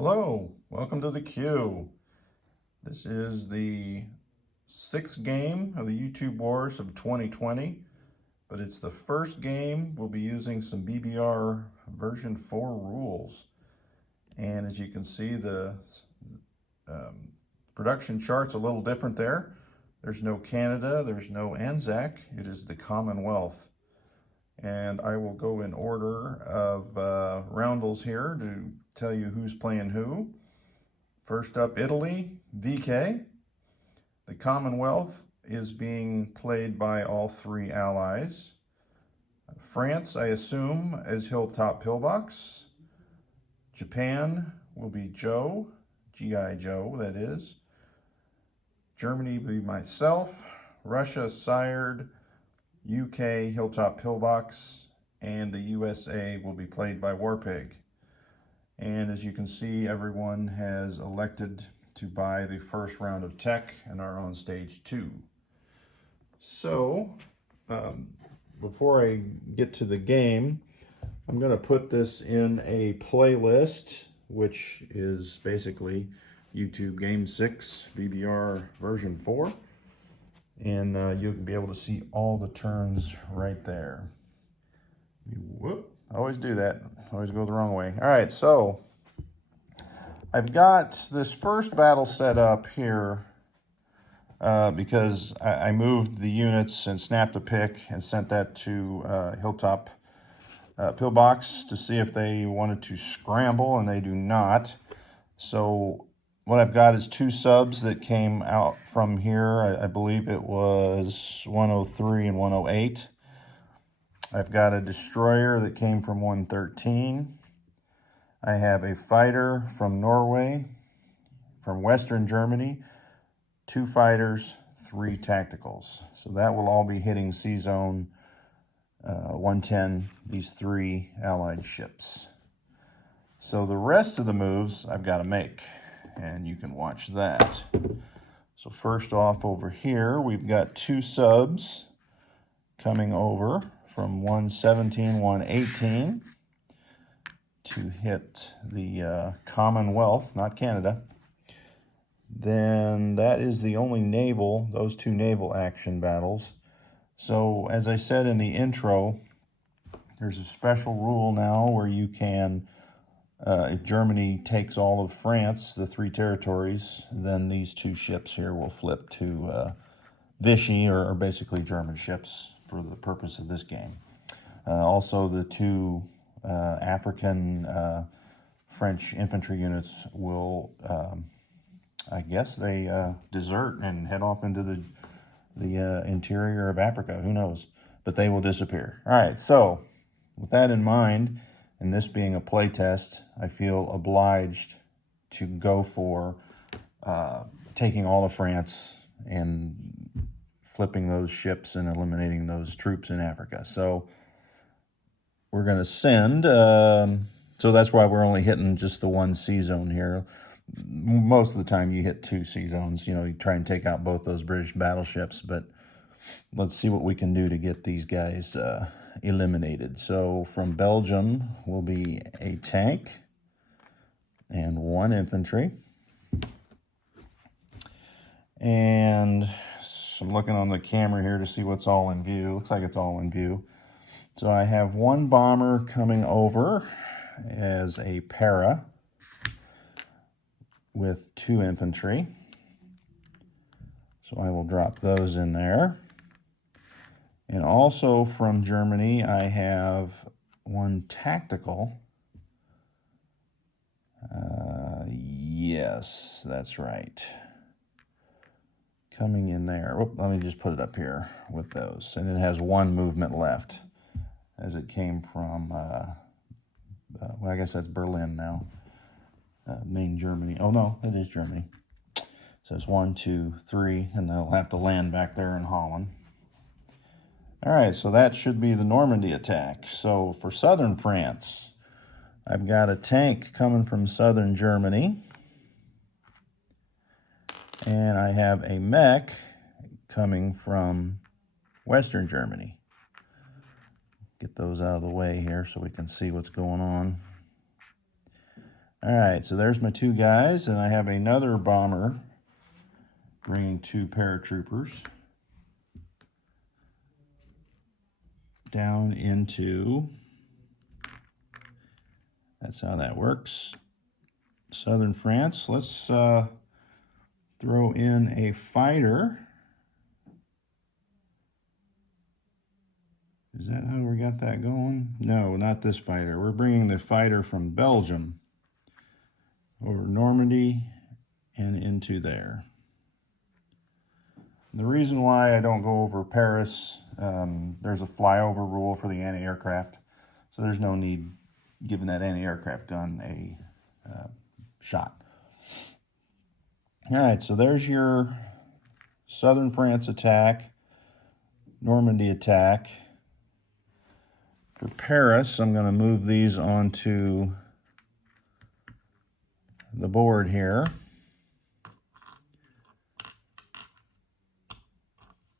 Hello, welcome to the queue. This is the sixth game of the YouTube Wars of 2020, but it's the first game we'll be using some BBR version 4 rules. And as you can see, the production chart's a little different there. There's no Canada, there's no Anzac, it is the Commonwealth. And I will go in order of roundels here to tell you who's playing who. First up, Italy, VK. The Commonwealth is being played by all three allies. France, I assume, is Hilltop Pillbox. Japan will be Joe, G.I. Joe, that is. Germany will be myself. Russia, Sired. UK, Hilltop Pillbox, and the USA will be played by Warpig. And as you can see, everyone has elected to buy the first round of tech and are on stage 2. So, before I get to the game, I'm going to put this in a playlist, which is basically YouTube Game 6 BBR version 4. And you'll be able to see all the turns right there. Whoop, I always do that. I always go the wrong way. All right, so I've got this first battle set up here because I moved the units and snapped a pick and sent that to Hilltop Pillbox to see if they wanted to scramble, and they do not. So what I've got is 2 subs that came out from here. I believe it was 103 and 108. I've got a destroyer that came from 113. I have a fighter from Norway, from Western Germany, 2 fighters, 3 tacticals. So that will all be hitting C-Zone 110, these 3 allied ships. So the rest of the moves I've got to make, and you can watch that. So first off over here, we've got 2 subs coming over from 117, 118 to hit the Commonwealth, not Canada. Then that is the only naval, those 2 naval action battles. So as I said in the intro, there's a special rule now where you can if Germany takes all of France, the 3 territories, then these 2 ships here will flip to Vichy, or basically German ships for the purpose of this game. Also, the 2 African French infantry units will, I guess they desert and head off into the interior of Africa. Who knows? But they will disappear. All right, so with that in mind, and this being a play test, I feel obliged to go for taking all of France and flipping those ships and eliminating those troops in Africa. So we're going to send, so that's why we're only hitting just the 1 C-Zone here. Most of the time you hit 2 C-Zones, you try and take out both those British battleships, but let's see what we can do to get these guys eliminated. So from Belgium will be a tank and 1 infantry. And so I'm looking on the camera here to see what's all in view. Looks like it's all in view. So I have 1 bomber coming over as a para with 2 infantry. So I will drop those in there. And also from Germany, I have 1 tactical. Yes, that's right. Coming in there. Whoop, let me just put it up here with those. And it has 1 movement left as it came from, well, I guess that's Berlin now. Main Germany. Oh, no, it is Germany. So it's 1, 2, 3, and they'll have to land back there in Holland. All right, so that should be the Normandy attack. So for southern France, I've got a tank coming from southern Germany. And I have a mech coming from western Germany. Get those out of the way here so we can see what's going on. All right, so there's my two guys, and I have another bomber bringing two paratroopers down into, that's how that works, southern France. Let's throw in a fighter. Is that how we got that going? No, not this fighter. We're bringing the fighter from Belgium over Normandy and into there. The reason why I don't go over Paris, there's a flyover rule for the anti-aircraft, so there's no need giving that anti-aircraft gun a shot. All right, so there's your southern France attack, Normandy attack. For Paris, I'm going to move these onto the board here.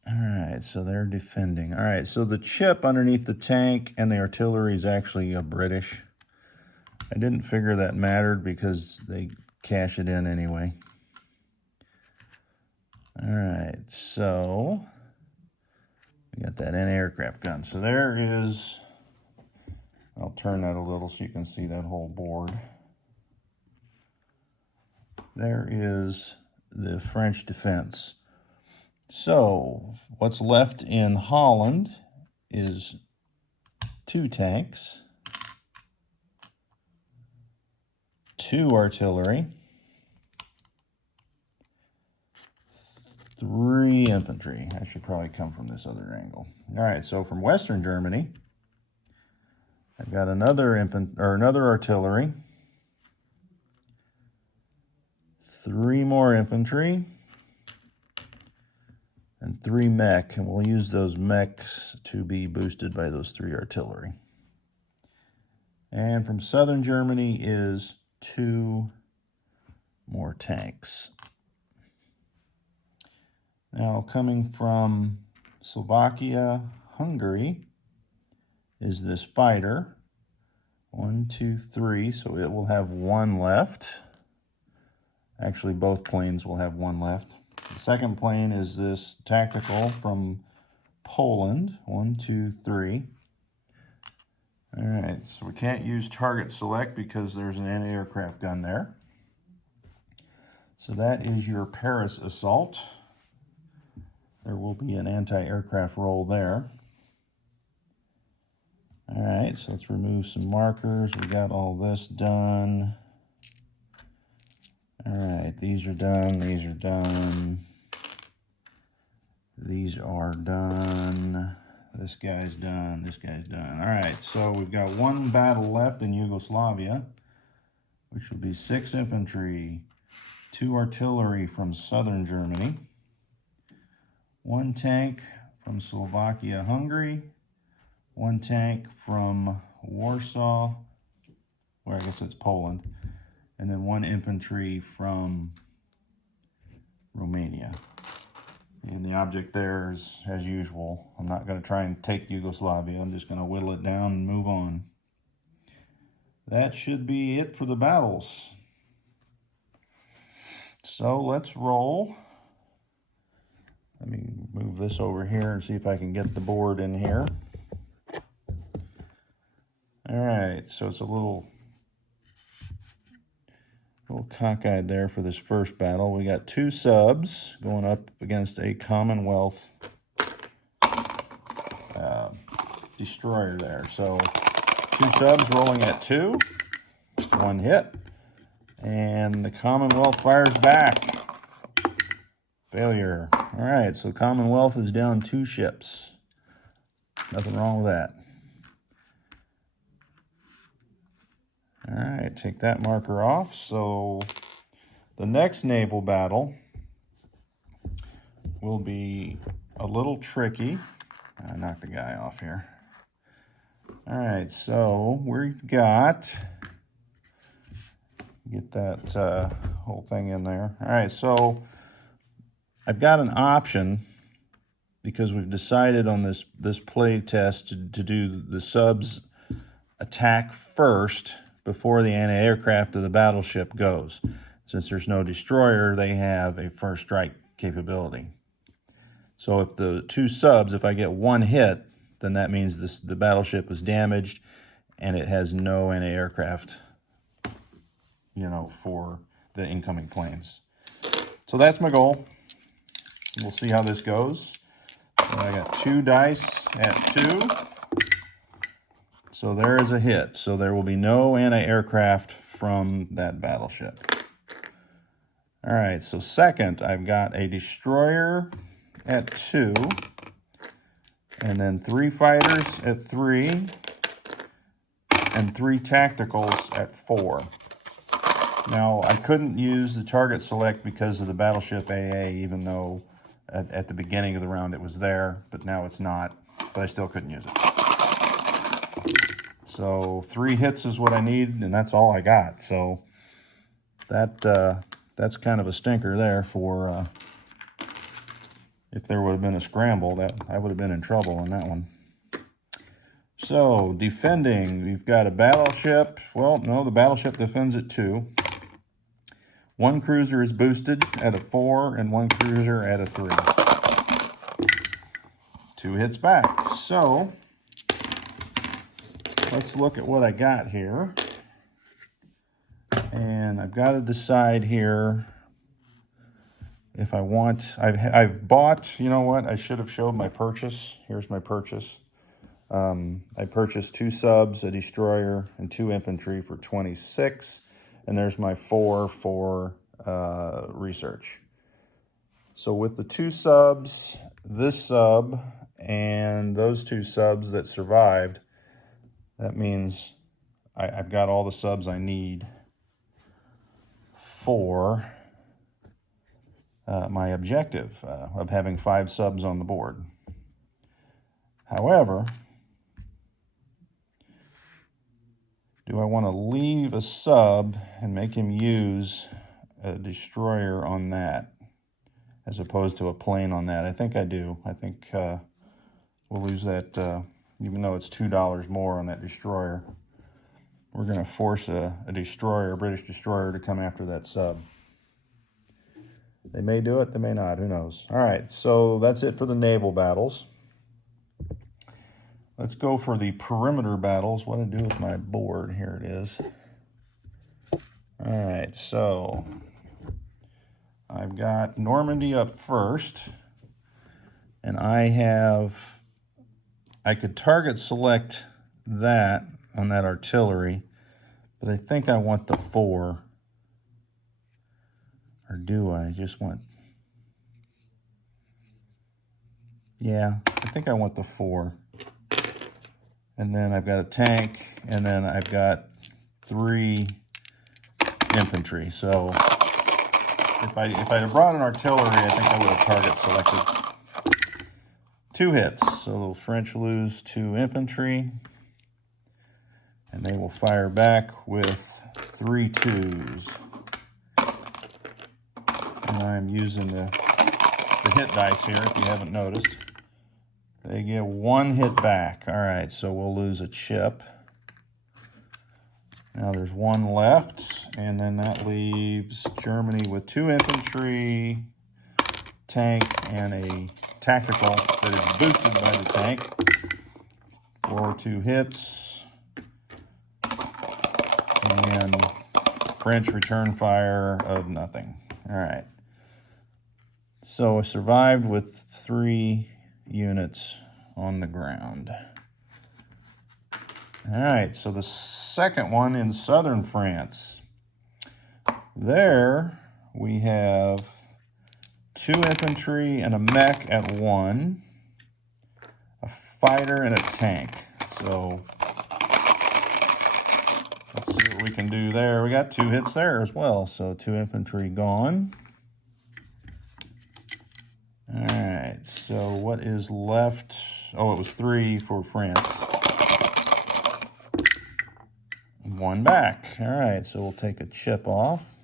All right, so they're defending. All right, so the chip underneath the tank and the artillery is actually a British. I didn't figure that mattered because they cash it in anyway. All right, so we got that anti-aircraft gun. So there is, I'll turn that a little so you can see that whole board. There is the French defense. So what's left in Holland is 2 tanks, 2 artillery, 3 infantry. I should probably come from this other angle. All right, so from Western Germany, I've got another artillery, 3 more infantry, and 3 mech, and we'll use those mechs to be boosted by those 3 artillery. And from southern Germany is 2 more tanks. Now coming from Slovakia, Hungary is this fighter. 1, 2, 3, so it will have 1 left. Actually, both planes will have 1 left. The second plane is this tactical from Poland. 1, 2, 3. All right, so we can't use target select because there's an anti-aircraft gun there. So that is your Paris assault. There will be an anti-aircraft roll there. All right, so let's remove some markers. We got all this done. All right, these are done, these are done. These are done. This guy's done, this guy's done. All right, so we've got 1 battle left in Yugoslavia, which will be 6 infantry, 2 artillery from southern Germany, 1 tank from Slovakia, Hungary, 1 tank from Warsaw, or I guess it's Poland, and then 1 infantry from Romania. And the object there is, as usual, I'm not going to try and take Yugoslavia. I'm just going to whittle it down and move on. That should be it for the battles. So let's roll. Let me move this over here and see if I can get the board in here. All right, so it's a little cockeyed there for this first battle. We got 2 subs going up against a Commonwealth destroyer there. So 2 subs rolling at 2, 1 hit, and the Commonwealth fires back. Failure. All right, so Commonwealth is down 2 ships. Nothing wrong with that. All right, take that marker off. So the next naval battle will be a little tricky. I knocked the guy off here. All right, so we've got, get that whole thing in there. All right, so I've got an option because we've decided on this play test to do the subs attack first, before the anti-aircraft of the battleship goes. Since there's no destroyer, they have a first strike capability. So if the 2 subs, if I get 1 hit, then that means the battleship is damaged and it has no anti-aircraft, for the incoming planes. So that's my goal. We'll see how this goes. So I got 2 dice at 2. So there is a hit. So there will be no anti-aircraft from that battleship. All right, so second, I've got a destroyer at 2, and then 3 fighters at 3, and 3 tacticals at 4. Now, I couldn't use the target select because of the battleship AA, even though at the beginning of the round it was there, but now it's not, but I still couldn't use it. So 3 hits is what I need, and that's all I got. So that's kind of a stinker there for if there would have been a scramble, that I would have been in trouble on that one. So defending, we've got a battleship. Well, no, the battleship defends at 2. 1 cruiser is boosted at a 4 and 1 cruiser at a 3. 2 hits back. So let's look at what I got here. And I've got to decide here if I want, I've bought, you know what, I should have showed my purchase. Here's my purchase. I purchased 2 subs, a destroyer, and 2 infantry for 26. And there's my 4 for research. So with the 2 subs, this sub, and those 2 subs that survived, that means I've got all the subs I need for my objective of having 5 subs on the board. However, do I want to leave a sub and make him use a destroyer on that as opposed to a plane on that? I think I do. I think we'll lose that, even though it's $2 more on that destroyer. We're going to force a destroyer, a British destroyer, to come after that sub. They may do it, they may not, who knows. All right, so that's it for the naval battles. Let's go for the perimeter battles. What to do with my board? Here it is. All right, so I've got Normandy up first, and I could target select that on that artillery, but I think I want the 4. Or do I just want... Yeah, I think I want the 4. And then I've got a tank, and then I've got 3 infantry. So if I'd have brought an artillery, I think I would have target selected 2 hits. So the French lose 2 infantry, and they will fire back with 3 2s. And I'm using the hit dice here, if you haven't noticed. They get 1 hit back. All right, so we'll lose a chip. Now there's 1 left, and then that leaves Germany with 2 infantry, tank, and a tactical that is boosted by the tank for 2 hits. And French return fire of nothing. All right. So I survived with 3 units on the ground. All right, so the second one in southern France. There we have 2 infantry and a mech at 1, a fighter and a tank. So let's see what we can do there. We got 2 hits there as well. So 2 infantry gone. All right, so what is left? Oh, it was 3 for France. 1 back. All right, so we'll take a chip off.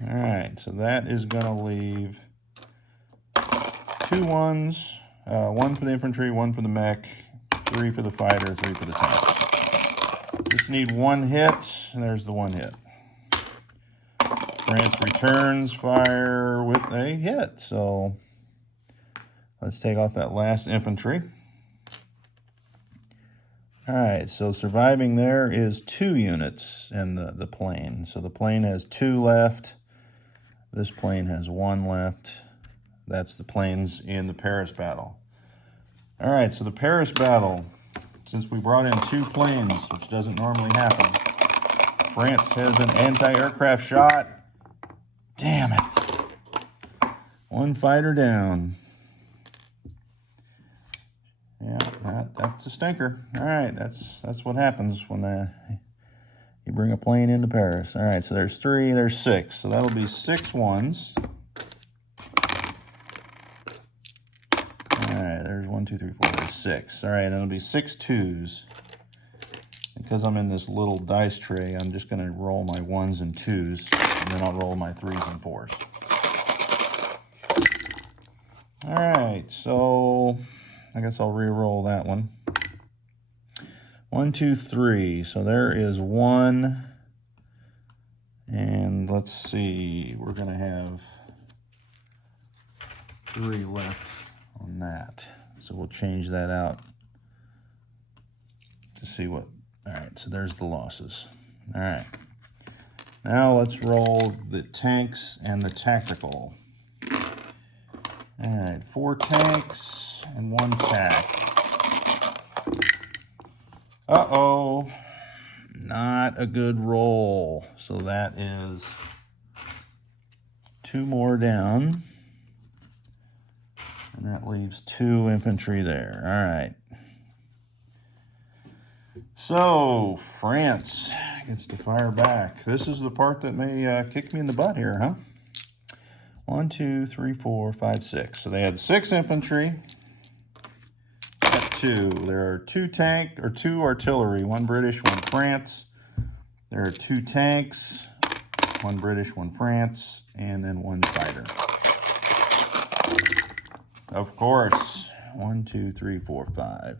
All right, so that is going to leave 2 1s, 1 for the infantry, 1 for the mech, 3 for the fighter, 3 for the tank. Just need one hit, and there's the one hit. France returns fire with a hit. So let's take off that last infantry. All right, so surviving there is 2 units in the plane. So the plane has 2 left. This plane has 1 left. That's the planes in the Paris battle. All right, so the Paris battle, since we brought in 2 planes, which doesn't normally happen, France has an anti-aircraft shot. Damn it. 1 fighter down. Yeah, that's a stinker. All right, that's what happens when you bring a plane into Paris. All right, so there's 3, there's 6. So that'll be 6 ones. All right, there's 1, 2, 3, 4, there's 6. All right, and it'll be 6 2s. Because I'm in this little dice tray, I'm just going to roll my 1s and 2s, and then I'll roll my 3s and 4s. All right, so I guess I'll re-roll that one. 1, 2, 3. So there is 1. And let's see, we're going to have 3 left on that. So we'll change that out to see what. All right, so there's the losses. All right. Now let's roll the tanks and the tactical. All right, 4 tanks and 1 tack. Uh-oh, not a good roll. So that is 2 more down. And that leaves 2 infantry there. All right. So, France gets to fire back. This is the part that may kick me in the butt here, huh? 1, 2, 3, 4, 5, 6. So they had 6 infantry. At 2. There are 2 artillery, 1 British, 1 France. There are 2 tanks, 1 British, 1 France, and then 1 fighter. Of course. 1, 2, 3, 4, 5.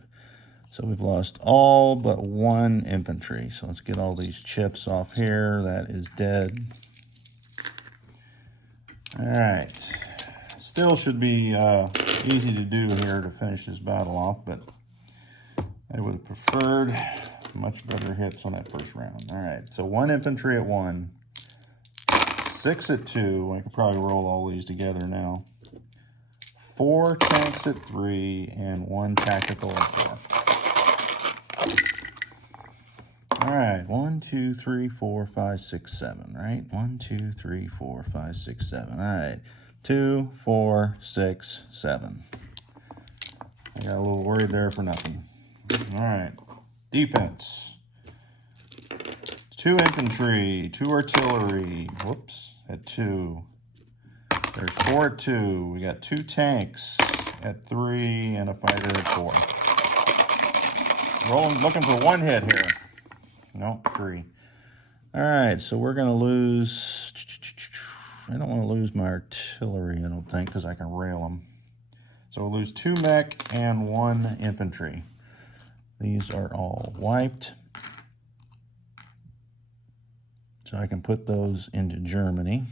So we've lost all but 1 infantry. So let's get all these chips off here. That is dead. All right. Still should be easy to do here to finish this battle off, but I would have preferred much better hits on that first round. All right, so 1 infantry at 1, 6 at 2. I could probably roll all these together now. 4 tanks at 3, and 1 tactical at 4. All right, 1, 2, 3, 4, 5, 6, 7, right? 1, 2, 3, 4, 5, 6, 7. All right, 2, 4, 6, 7. I got a little worried there for nothing. All right, defense. 2 infantry, 2 artillery. Whoops, at 2. There's 4 at 2. We got 2 tanks at 3 and a fighter at 4. Rolling, looking for 1 hit here. Nope, 3. All right, so we're going to lose. I don't want to lose my artillery, I don't think, because I can rail them. So we'll lose 2 mech and 1 infantry. These are all wiped. So I can put those into Germany.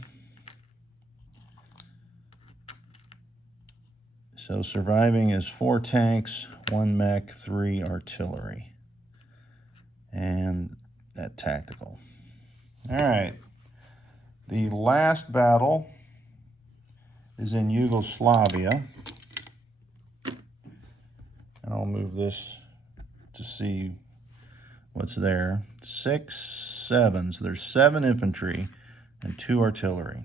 So surviving is 4 tanks, 1 mech, 3 artillery. And that tactical. All right. The last battle is in Yugoslavia. And I'll move this to see what's there. 6, 7. So there's 7 infantry and 2 artillery.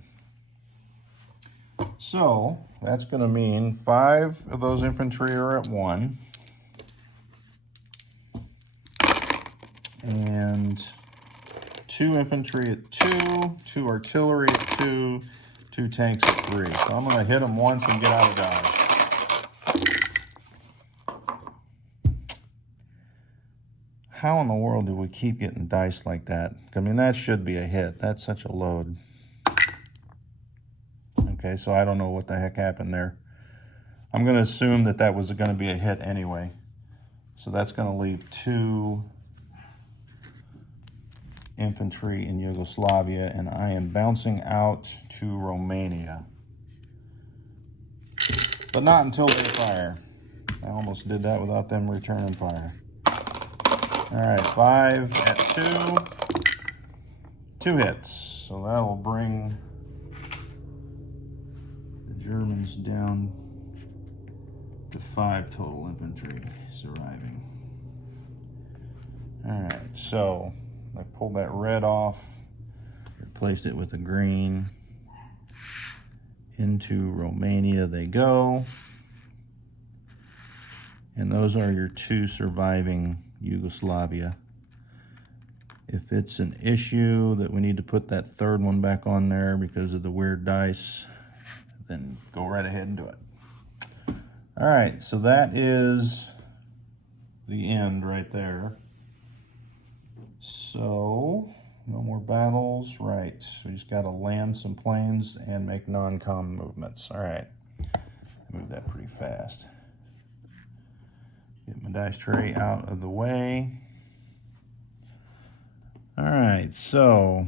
So that's going to mean 5 of those infantry are at 1. And 2 infantry at 2, 2 artillery at 2, 2 tanks at 3. So I'm going to hit them once and get out of dodge. How in the world do we keep getting dice like that? I mean, that should be a hit. That's such a load. Okay, so I don't know what the heck happened there. I'm going to assume that that was going to be a hit anyway. So that's going to leave 2 infantry in Yugoslavia, and I am bouncing out to Romania. But not until they fire. I almost did that without them returning fire. All right, 5 at 2. 2 hits. So that'll bring the Germans down to 5 total infantry surviving. All right, so I pulled that red off, replaced it with a green. Into Romania they go. And those are your 2 surviving Yugoslavia. If it's an issue that we need to put that 3rd one back on there because of the weird dice, then go right ahead and do it. All right, so that is the end right there. So, no more battles, right. We just gotta land some planes and make non-com movements. All right, move that pretty fast. Get my dice tray out of the way. All right, so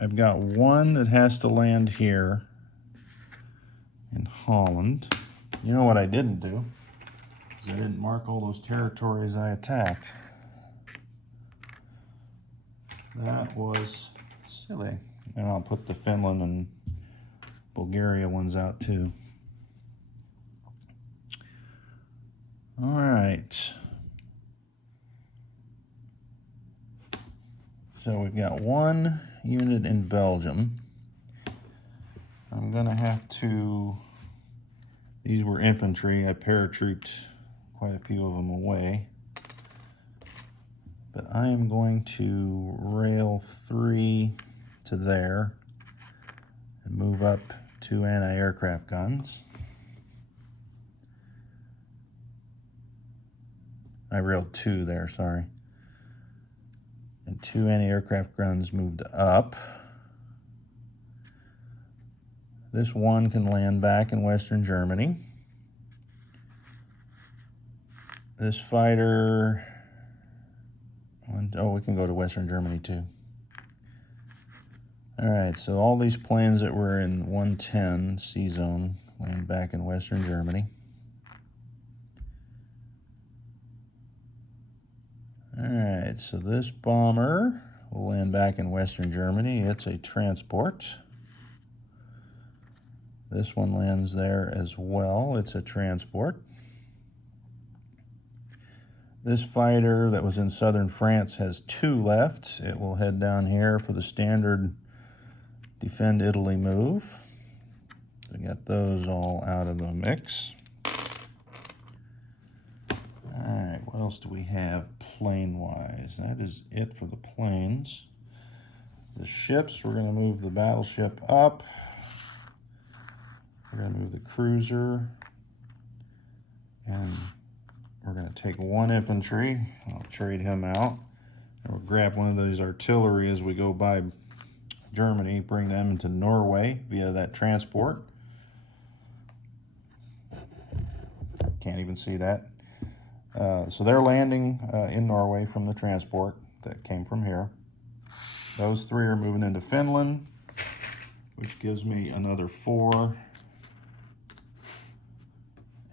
I've got one that has to land here in Holland. You know what I didn't do? Is I didn't mark all those territories I attacked. That was silly. And I'll put the Finland and Bulgaria ones out too. All right. So we've got 1 unit in Belgium. I'm gonna have to, these were infantry. I paratrooped quite a few of them away. But I am going to rail 3 to there and move up 2 anti-aircraft guns. I railed 2 there, sorry. And 2 anti-aircraft guns moved up. This one can land back in Western Germany. This fighter, oh, we can go to Western Germany too. All right, so all these planes that were in 110 C zone land back in Western Germany. All right, so this bomber will land back in Western Germany. It's a transport. This one lands there as well. It's a transport. This fighter that was in southern France has 2 left. It will head down here for the standard defend Italy move. We got those all out of the mix. All right, what else do we have plane-wise? That is it for the planes. The ships, we're going to move the battleship up. We're going to move the cruiser. And we're going to take 1 infantry. I'll trade him out. And we'll grab one of those artillery as we go by Germany, bring them into Norway via that transport. Can't even see that. So they're landing in Norway from the transport that came from here. Those 3 are moving into Finland, which gives me another 4.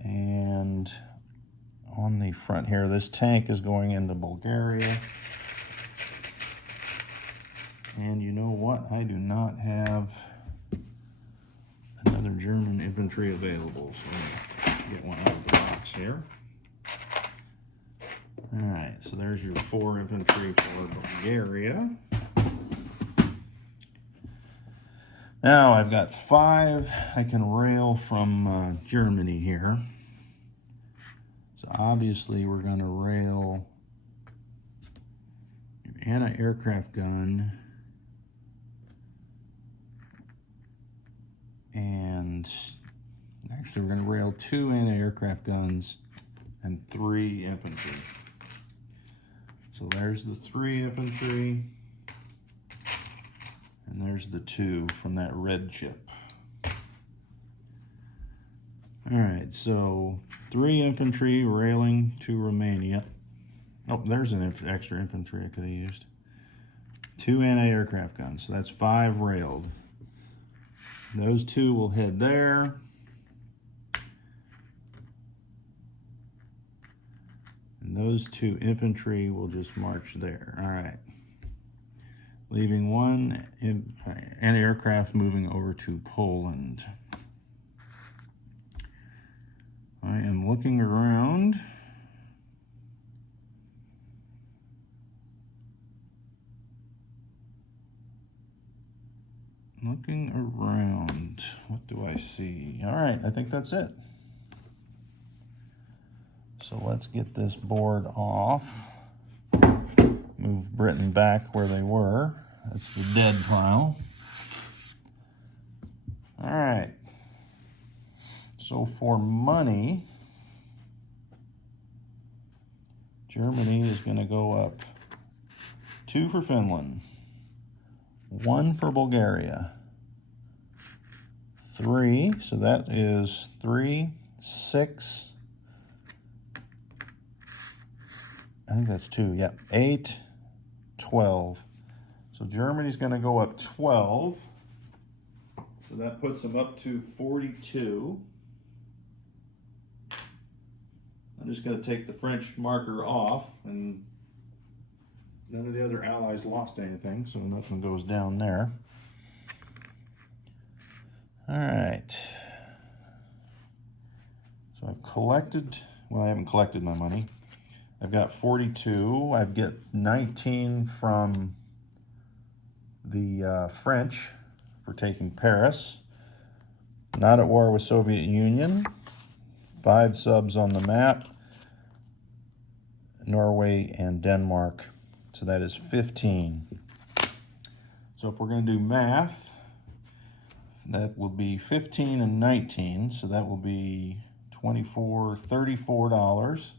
And on the front here, this tank is going into Bulgaria. And you know what? I do not have another German infantry available, so I'm gonna get one out of the box here. All right, so there's your 4 infantry for Bulgaria. Now I've got 5 I can rail from Germany here. So obviously we're going to rail an anti-aircraft gun and actually we're going to rail 2 anti-aircraft guns and 3 infantry. So there's the 3 infantry, and there's the 2 from that red chip. All right, so 3 infantry railing to Romania. Oh, there's an extra infantry I could have used. 2 anti-aircraft guns. So that's 5 railed. Those 2 will head there. And those 2 infantry will just march there. All right. Leaving 1 anti-aircraft moving over to Poland. I am looking around. Looking around. What do I see? All right, I think that's it. So let's get this board off. Move Britain back where they were. That's the dead pile. All right. So for money, Germany is going to go up 2 for Finland, 1 for Bulgaria, 3, so that is 3, 6, I think that's 2, yeah, 8, 12. So Germany's going to go up 12, so that puts them up to 42. I'm just going to take the French marker off, and none of the other allies lost anything, so nothing goes down there. All right. So I've collected, well, I haven't collected my money. I've got 42. I get 19 from the French for taking Paris. Not at war with Soviet Union. 5 subs on the map. Norway and Denmark. So that is 15. So if we're going to do math, that will be 15 and 19. So that will be $34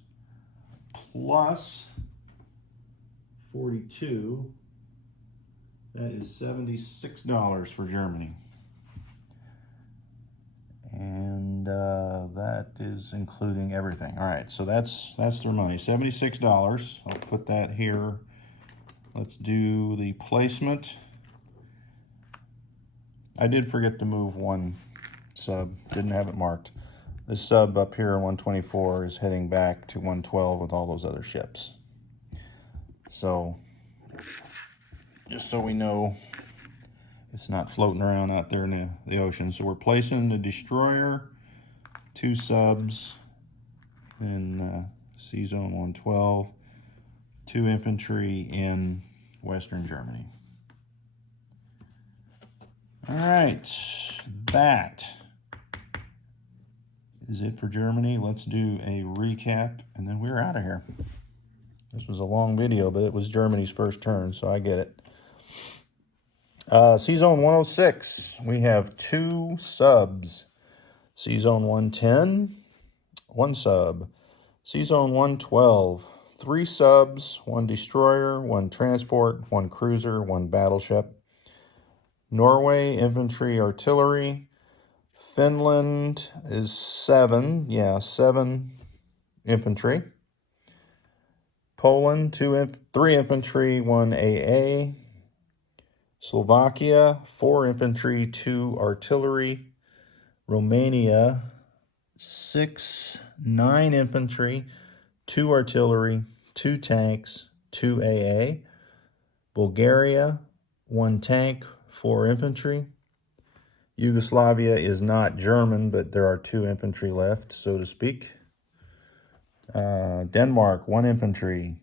plus 42. That is $76 for Germany. And that is including everything. All right, so that's their money, $76. I'll put that here. Let's do the placement. I did forget to move 1 sub, didn't have it marked. This sub up here, 124, is heading back to 112 with all those other ships. So, just so we know, it's not floating around out there in the ocean. So we're placing the destroyer, 2 subs in Sea Zone 112, 2 infantry in Western Germany. All right, that is it for Germany. Let's do a recap, and then we're out of here. This was a long video, but it was Germany's first turn, so I get it. Sea Zone 106, we have 2 subs. Sea Zone 110, 1 sub. Sea Zone 112, 3 subs, 1 destroyer, 1 transport, 1 cruiser, 1 battleship. Norway, infantry, artillery. Finland is 7, 7 infantry. Poland, 3 infantry, 1 AA. Slovakia, 4 infantry, 2 artillery. Romania, 9 infantry, 2 artillery, 2 tanks, 2 AA. Bulgaria, 1 tank, 4 infantry. Yugoslavia is not German, but there are 2 infantry left, so to speak. Denmark, 1 infantry.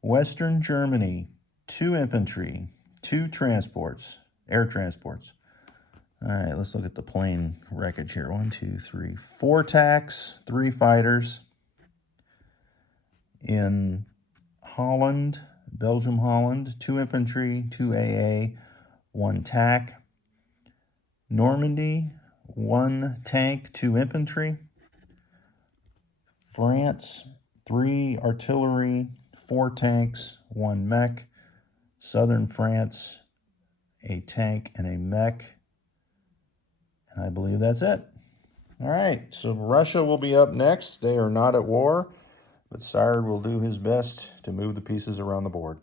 Western Germany, 2 infantry, 2 transports, air transports. All right, let's look at the plane wreckage here. 1, 2, 3, 4 TACs, 3 fighters. In Holland, Belgium, Holland, 2 infantry, 2 AA, 1 TAC. Normandy, 1 tank, 2 infantry. France, 3 artillery, 4 tanks, 1 mech. Southern France, a tank and a mech. And I believe that's it. All right, so Russia will be up next. They are not at war, but Sire will do his best to move the pieces around the board.